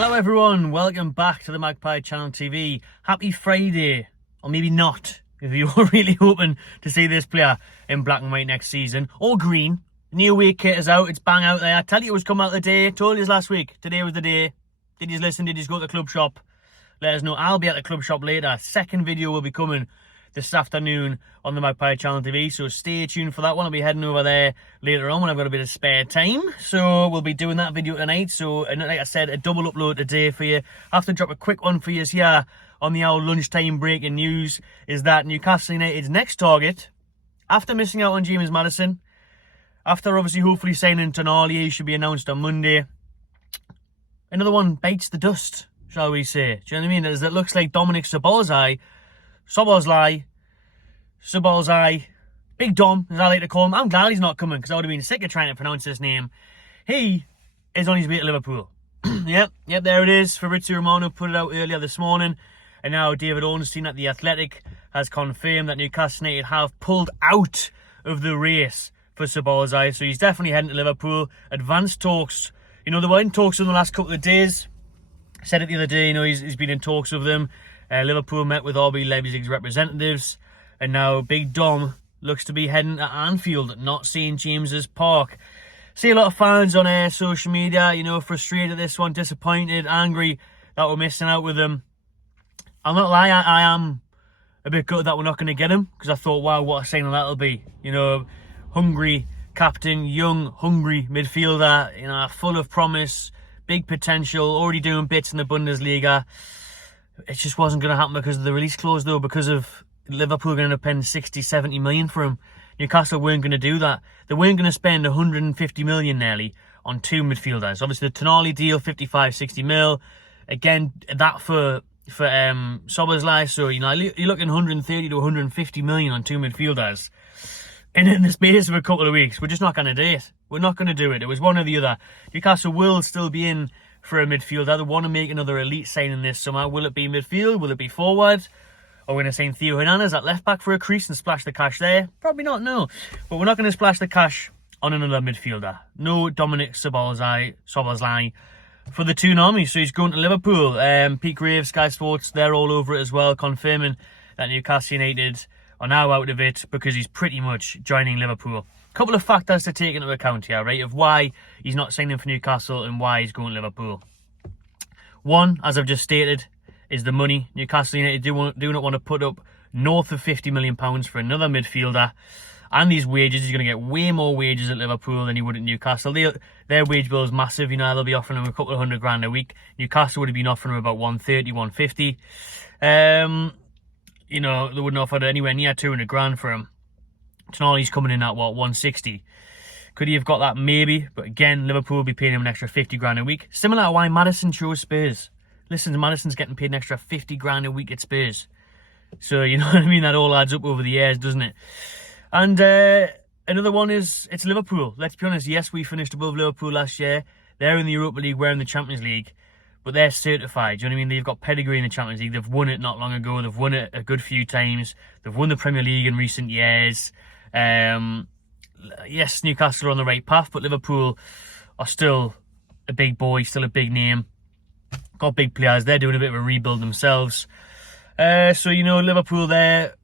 Hello everyone, welcome back to the Magpie Channel TV. Happy Friday, or maybe not, if you were really hoping to see this player in black and white next season, or green. New away kit is out, it's bang out there. I tell you it was coming out today, told you last week. Today was the day. Did you listen, did you go to the club shop? Let us know. I'll be at the club shop later. Second video will be coming this afternoon on the Magpie Channel TV, so stay tuned for that one. I'll be heading over there later on when I've got a bit of spare time, so we'll be doing that video tonight. So, and like I said, a double upload today for you. I have to drop a quick one for you here on the hour lunchtime breaking news is that Newcastle United's next target, after missing out on James Maddison, after obviously hopefully signing Tonali, he should be announced on Monday, another one bites the dust, shall we say. Do you know what I mean? It looks like Dominik Szoboszlai, Big Dom, as I like to call him. I'm glad he's not coming because I would have been sick of trying to pronounce his name. He is on his way to Liverpool. Yep, there it is. Fabrizio Romano put it out earlier this morning. And now David Ornstein at The Athletic has confirmed that Newcastle United have pulled out of the race for Szoboszlai. So he's definitely heading to Liverpool. Advanced talks. You know, they were in talks in the last couple of days. I said it the other day, you know, he's been in talks with them. Liverpool met with RB Leipzig's representatives, and now Big Dom looks to be heading to Anfield, not St James's Park. See a lot of fans on social media, you know, frustrated at this one, disappointed, angry that we're missing out with him. I'll not lie, I am a bit gutted that we're not going to get him, because I thought, wow, what a signing that'll be. You know, hungry captain, young, hungry midfielder, you know, full of promise, big potential, already doing bits in the Bundesliga. It just wasn't going to happen because of the release clause, though, because of Liverpool going to pay 60, 70 million for him. Newcastle weren't going to do that. They weren't going to spend 150 million nearly on two midfielders. Obviously, the Tonali deal, 55, 60 mil. Again, that for Szoboszlai. So, you know, you're looking 130 to 150 million on two midfielders. And in the space of a couple of weeks, we're just not going to do it. We're not going to do it. It was one or the other. Newcastle will still be in for a midfielder. They want to make another elite signing this summer. Will it be midfield? Will it be forward? Or we're going to sign Theo Hernandez at left back for a crease and splash the cash there? Probably not, no. But we're not going to splash the cash on another midfielder. No Dominik Szoboszlai for the Toon Army. So he's going to Liverpool. Pete Graves, Sky Sports, they're all over it as well, confirming that Newcastle United are now out of it because he's pretty much joining Liverpool. Couple of factors to take into account here, right, of why he's not signing for Newcastle and why he's going to Liverpool. One, as I've just stated, is the money. Newcastle United do not want to put up north of £50 million for another midfielder. And these wages, he's going to get way more wages at Liverpool than he would at Newcastle. Their wage bill is massive. You know, they'll be offering him a couple of $100,000 a week. Newcastle would have been offering him about 130, 150. You know, they wouldn't offer anywhere near 200 grand for him. Tonali's coming in at, what, 160. Could he have got that? Maybe. But again, Liverpool will be paying him an extra 50 grand a week. Similar to why Maddison chose Spurs. Listen, Maddison's getting paid an extra 50 grand a week at Spurs. So, you know what I mean? That all adds up over the years, doesn't it? And another one is, it's Liverpool. Let's be honest, yes, we finished above Liverpool last year. They're in the Europa League, we're in the Champions League. But they're certified, do you know what I mean? They've got pedigree in the Champions League. They've won it not long ago. They've won it a good few times. They've won the Premier League in recent years. Yes, Newcastle are on the right path, but Liverpool are still a big boy, still a big name. Got big players. They're doing a bit of a rebuild themselves. So, you know, Liverpool, they're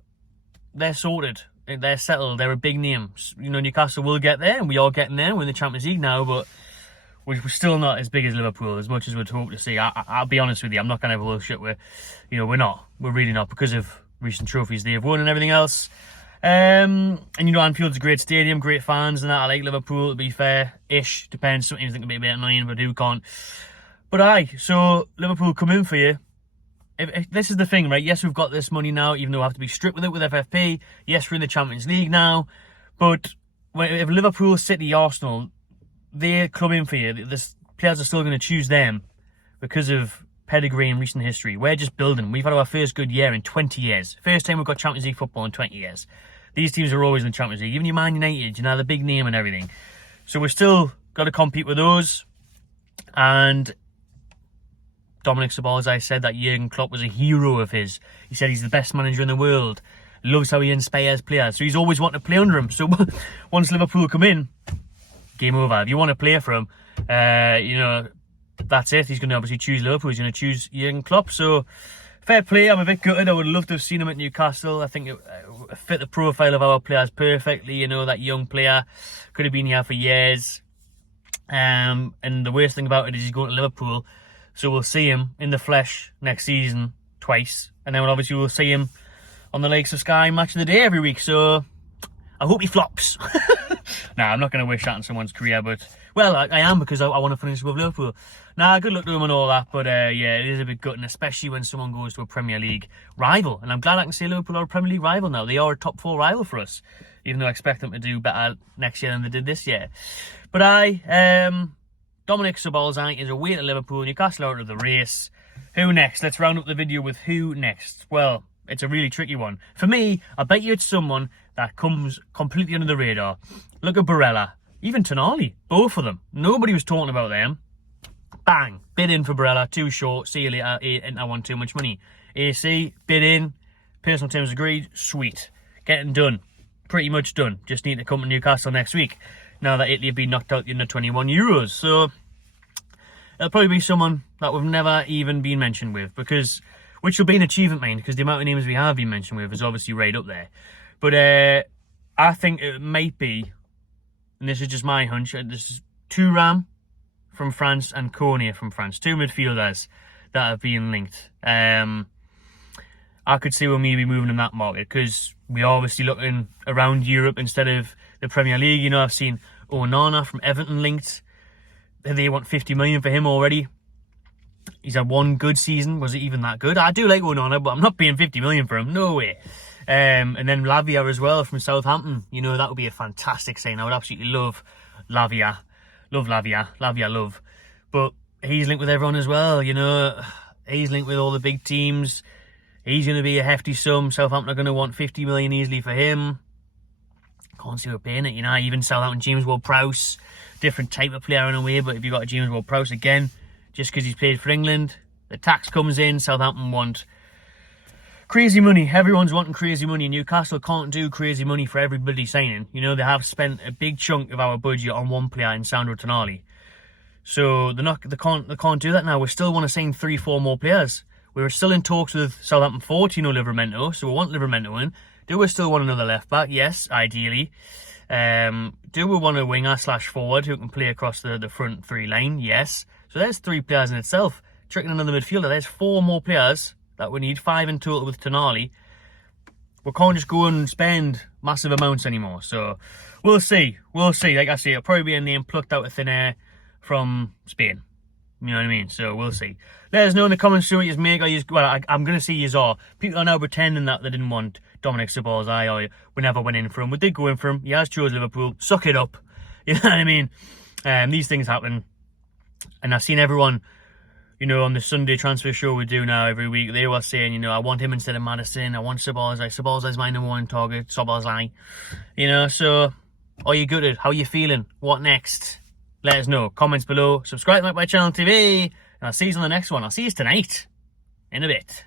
sorted. They're settled. They're a big name. You know, Newcastle will get there, and we are getting there. We're in the Champions League now, but we're still not as big as Liverpool, as much as we'd hope to see. I'll be honest with you, I'm not going to have a bullshit. We're not. We're really not, because of recent trophies they've won and everything else. And, you know, Anfield's a great stadium, great fans and that. I like Liverpool, to be fair-ish. Depends. Sometimes I think it can be a bit annoying, but who can't? But aye, so Liverpool come in for you. If this is the thing, right? Yes, we've got this money now, even though we have to be strict with it with FFP. Yes, we're in the Champions League now. But if Liverpool, City, Arsenal, they come in for you, the players are still going to choose them because of pedigree and recent history. We're just building. We've had our first good year in 20 years. First time we've got Champions League football in 20 years. These teams are always in the Champions League. Even your Man United, you know, the big name and everything. So we're still got to compete with those. And Dominik Szoboszlai said that Jurgen Klopp was a hero of his. He said he's the best manager in the world. Loves how he inspires players. So he's always wanted to play under him. So once Liverpool come in, game over. If you want to play for him, you know, that's it. He's going to obviously choose Liverpool. He's going to choose Jurgen Klopp. So, fair play. I'm a bit gutted. I would love to have seen him at Newcastle. I think it fit the profile of our players perfectly. You know, that young player could have been here for years. And the worst thing about it is he's going to Liverpool. So we'll see him in the flesh next season twice. And then obviously we'll see him on the likes of Sky Match of the Day every week. So I hope he flops. Nah, I'm not going to wish that on someone's career, but, well, I am, because I want to finish with Liverpool. Nah, good luck to him and all that, but yeah, it is a bit gutting, especially when someone goes to a Premier League rival. And I'm glad I can say Liverpool are a Premier League rival now. They are a top 4 rival for us, even though I expect them to do better next year than they did this year. But Dominik Szoboszlai is away to Liverpool. Newcastle out of the race. Who next? Let's round up the video with who next. Well, it's a really tricky one. For me, I bet you it's someone that comes completely under the radar. Look at Barella. Even Tonali. Both of them. Nobody was talking about them. Bang. Bid in for Barella. Too short. See you later. I want too much money. AC. Bid in. Personal terms agreed. Sweet. Getting done. Pretty much done. Just need to come to Newcastle next week. Now that Italy have been knocked out in the 21 Euros. So, it'll probably be someone that we've never even been mentioned with. Which will be an achievement, mate, because the amount of names we have been mentioned with is obviously right up there. But I think it might be, and this is just my hunch, this is Thuram from France and Koné from France. 2 midfielders that have been linked. I could see we'll maybe moving in that market, because we're obviously looking around Europe instead of the Premier League. You know, I've seen Onana from Everton linked. They want 50 million for him already. He's had one good season. Was it even that good? I do like Onana, but I'm not paying 50 million for him. No way. And then Lavia as well from Southampton. You know, that would be a fantastic sign. I would absolutely love Lavia. Love Lavia. Lavia love. But he's linked with everyone as well, you know. He's linked with all the big teams. He's going to be a hefty sum. Southampton are going to want 50 million easily for him. Can't see we're paying it, you know. Even Southampton, James Ward-Prowse. Different type of player in a way, but if you've got a James Ward-Prowse, again, just because he's played for England, the tax comes in. Southampton want crazy money. Everyone's wanting crazy money. Newcastle can't do crazy money for everybody signing. You know, they have spent a big chunk of our budget on one player in Sandro Tonali. So they can't do that now. We still want to sign 3-4 more players. We were still in talks with Southampton for Tino Livramento, so we want Livramento in. Do we still want another left back? Yes, ideally. Do we want a winger / forward who can play across the front 3 line? Yes. So there's 3 players in itself. Tricking another midfielder. There's 4 more players that we need, 5 in total with Tonali. We can't just go and spend massive amounts anymore. So we'll see. We'll see. Like I say, it'll probably be a name plucked out of thin air from Spain. You know what I mean? So we'll see. Let us know in the comments what you make. I'm going to see you are. People are now pretending that they didn't want Dominik Szoboszlai, or we never went in for him. We did go in for him. He has chose Liverpool. Suck it up. You know what I mean? These things happen. And I've seen everyone, you know, on the Sunday transfer show we do now every week, they were saying, you know, I want him instead of Maddison. I want Szoboszlai. Szoboszlai's my number 1 target. Szoboszlai. You know, so are you gutted? How are you feeling? What next? Let us know. Comments below. Subscribe to my channel TV. And I'll see you on the next one. I'll see you tonight. In a bit.